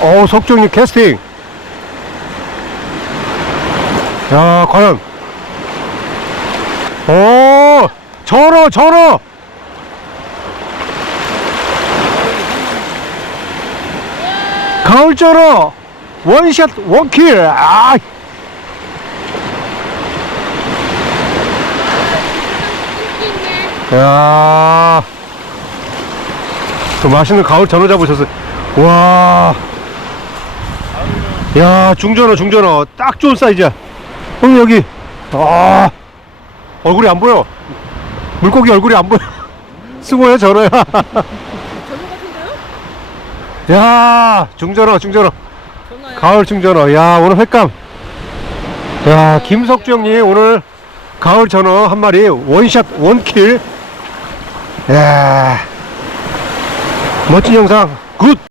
어 석정님 캐스팅. 야 과연. 오 절어 절어. 가을 절어. 원샷 원킬 아. 야, 그 맛있는 가을 전어 잡으셨어요. 와, 야, 중전어, 중전어, 딱 좋은 사이즈야. 형 여기, 아, 얼굴이 안 보여. 물고기 얼굴이 안 보여. 수고해 전어야. 전어 같은데요? 야, 중전어, 중전어, 전어야. 가을 중전어. 야, 오늘 횟감. 야, 김석주 형님 오늘 가을 전어 한 마리 원샷 원킬. 야, 멋진 영상 굿.